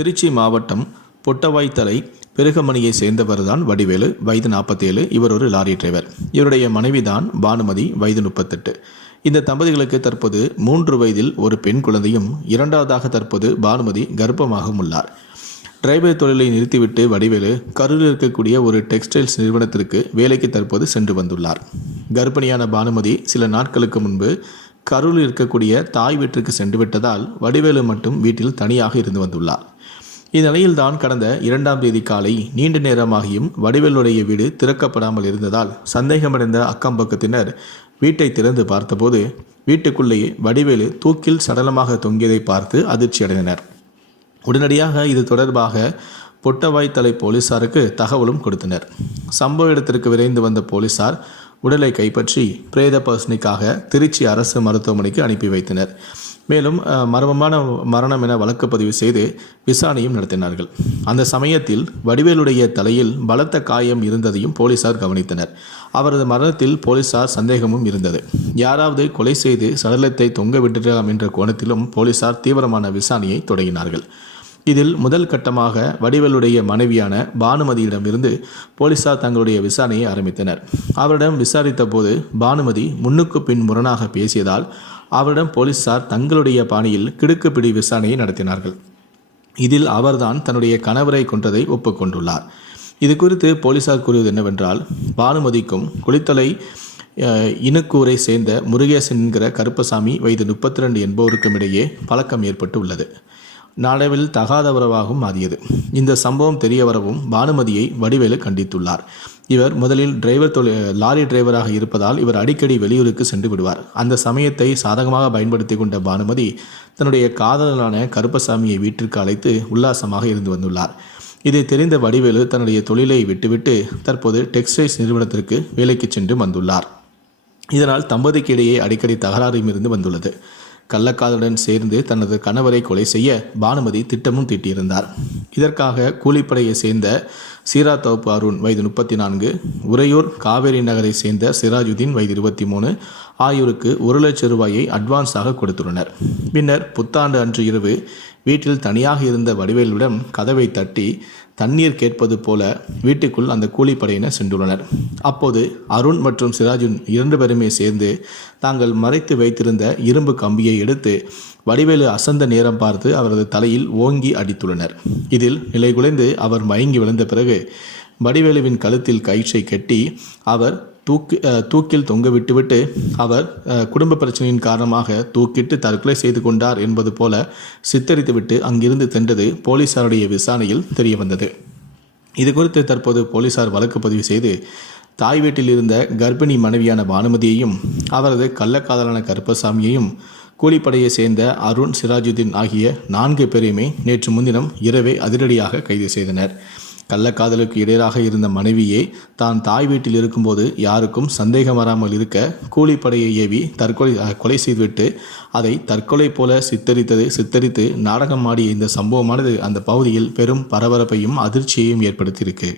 திருச்சி மாவட்டம் பொட்டவாய்த்தலை பெருகமணியை சேர்ந்தவர்தான் வடிவேலு வயது நாற்பத்தேழு இவர் ஒரு லாரி டிரைவர். இவருடைய மனைவிதான் பானுமதி வயது முப்பத்தெட்டு. இந்த தம்பதிகளுக்கு தற்போது மூன்று வயதில் ஒரு பெண் குழந்தையும் இரண்டாவதாக தற்போது பானுமதி கர்ப்பமாகவும் உள்ளார். டிரைவர் தொழிலை நிறுத்திவிட்டு வடிவேலு கரூரில் இருக்கக்கூடிய ஒரு டெக்ஸ்டைல்ஸ் நிறுவனத்திற்கு வேலைக்கு தற்போது சென்று வந்துள்ளார். கர்ப்பிணியான பானுமதி சில நாட்களுக்கு முன்பு கரூரில் இருக்கக்கூடிய தாய் வீட்டிற்கு சென்று விட்டதால் வடிவேலு மட்டும் வீட்டில் தனியாக இருந்து வந்துள்ளார். இந்நிலையில்தான் கடந்த இரண்டாம் தேதி காலை நீண்ட நேரமாகியும் வடிவேலுடைய வீடு திறக்கப்படாமல் இருந்ததால் சந்தேகமடைந்த அக்கம் பக்கத்தினர் வீட்டை திறந்து பார்த்தபோது வீட்டுக்குள்ளேயே வடிவேலு தூக்கில் சடலமாக தொங்கியதை பார்த்து அதிர்ச்சியடைந்தனர் உடனடியாக இது தொடர்பாக பொட்டவாய்த்தலை போலீசாருக்கு தகவலும் கொடுத்தனர். சம்பவ இடத்திற்கு விரைந்து வந்த போலீசார் உடலை கைப்பற்றி பிரேத பரிசோதனைக்காக திருச்சி அரசு மருத்துவமனைக்கு அனுப்பி வைத்தனர். மேலும் மர்மமான மரணம் என வழக்கு பதிவு செய்து விசாரணையும் நடத்தினார்கள். அந்த சமயத்தில் வடிவேலுடைய தலையில் பலத்த காயம் இருந்ததையும் போலீசார் கவனித்தனர். அவரது மரணத்தில் போலீசார் சந்தேகமும் இருந்தது. யாராவது கொலை செய்து சடலத்தை தொங்க விட்டுடலாம் என்ற கோணத்திலும் போலீசார் தீவிரமான விசாரணையை தொடங்கினார்கள். இதில் முதல் கட்டமாக வடிவேலுடைய மனைவியான பானுமதியிடமிருந்து போலீசார் தங்களுடைய விசாரணையை ஆரம்பித்தனர். அவரிடம் விசாரித்த போது பானுமதி முன்னுக்கு பின் முரணாக பேசியதால் அவரிடம் போலீசார் தங்களுடைய பாணியில் கிடுக்குப்பிடி விசாரணையை நடத்தினார்கள். இதில் அவர்தான் தன்னுடைய கணவரை கொன்றதை ஒப்புக்கொண்டுள்ளார். இது குறித்து போலீசார் கூறுவது என்னவென்றால் பானுமதிக்கும் குளித்தலை இனக்கூரை சேர்ந்த முருகேசன் என்கிற கருப்பசாமி வயது முப்பத்தி ரெண்டு என்பவருக்கும் இடையே பழக்கம் ஏற்பட்டு உள்ளது நாளவில் தகாத உறவாகவும் மாறியது. இந்த சம்பவம் தெரிய வரவும் பானுமதியை வடிவேலு கண்டித்துள்ளார். இவர் முதலில் டிரைவர் தொழில் லாரி டிரைவராக இருப்பதால் இவர் அடிக்கடி வெளியூருக்கு சென்று விடுவார். அந்த சமயத்தை சாதகமாக பயன்படுத்தி கொண்ட பானுமதி தன்னுடைய காதலனான கருப்பசாமியை வீட்டிற்கு அழைத்து உல்லாசமாக இருந்து வந்துள்ளார். இதை தெரிந்த வடிவேலு தன்னுடைய தொழிலை விட்டுவிட்டு தற்போது டெக்ஸ்டைல்ஸ் நிறுவனத்திற்கு வேலைக்கு சென்று வந்துள்ளார். இதனால் தம்பதிக்கு இடையே அடிக்கடி தகராறும் இருந்து வந்துள்ளது. கள்ளக்காதலுடன் சேர்ந்து தனது கணவரை கொலை செய்ய பானுமதி திட்டமும் தீட்டியிருந்தார். இதற்காக கூலிப்படையை சேர்ந்த சீரா தோப்பு அருண் வயது முப்பத்தி நான்கு உறையூர் காவேரி நகரை சேர்ந்த சிராஜுதீன் வயது இருபத்தி மூணு ஆகியோருக்கு ஒரு லட்சம் ரூபாயை அட்வான்ஸாக கொடுத்துள்ளனர். பின்னர் புத்தாண்டு அன்று இரவு வீட்டில் தனியாக இருந்த வடிவேலுடன் கதவை தட்டி தண்ணீர் கேட்பது போல வீட்டுக்குள் அந்த கூலிப்படையினர் சென்றுள்ளனர். அப்போது அருண் மற்றும் சிராஜுன் இரண்டு பேருமே சேர்ந்து தாங்கள் மறைத்து வைத்திருந்த இரும்பு கம்பியை எடுத்து வடிவேலு அசந்த நேரம் பார்த்து அவரது தலையில் ஓங்கி அடித்துள்ளனர். இதில் நிலைகுலைந்து அவர் மயங்கி விழுந்த பிறகு வடிவேலுவின் கழுத்தில் கயிற்றை கட்டி அவர் தூக்கி தூக்கில் தொங்க விட்டுவிட்டு அவர் குடும்ப பிரச்சனையின் காரணமாக தூக்கிட்டு தற்கொலை செய்து கொண்டார் என்பது போல சித்தரித்துவிட்டு அங்கிருந்து சென்றது போலீசாருடைய விசாரணையில் தெரிய வந்தது. இது குறித்து தற்போது போலீசார் வழக்கு பதிவு செய்து தாய் வீட்டில் இருந்த கர்ப்பிணி மனைவியான பானுமதியையும் அவரது கள்ளக்காதலான கருப்பசாமியையும் கூலிப்படையை சேர்ந்த அருண் சிராஜுதீன் ஆகிய நான்கு பேரையுமே நேற்று முன்தினம் இரவே அதிரடியாக கைது செய்தனர். கள்ளக்காதலுக்கு இடையராக இருந்த மனைவியே தான் தாய் வீட்டில் இருக்கும்போது யாருக்கும் சந்தேகம் வராமல் இருக்க கூலிப்படையை ஏவி தற்கொலை கொலை செய்துவிட்டு அதை தற்கொலை போல சித்தரித்தது சித்தரித்து நாடகம் ஆடிய இந்த சம்பவமானது அந்த பகுதியில் பெரும் பரபரப்பையும் அதிர்ச்சியையும் ஏற்படுத்தியிருக்கு.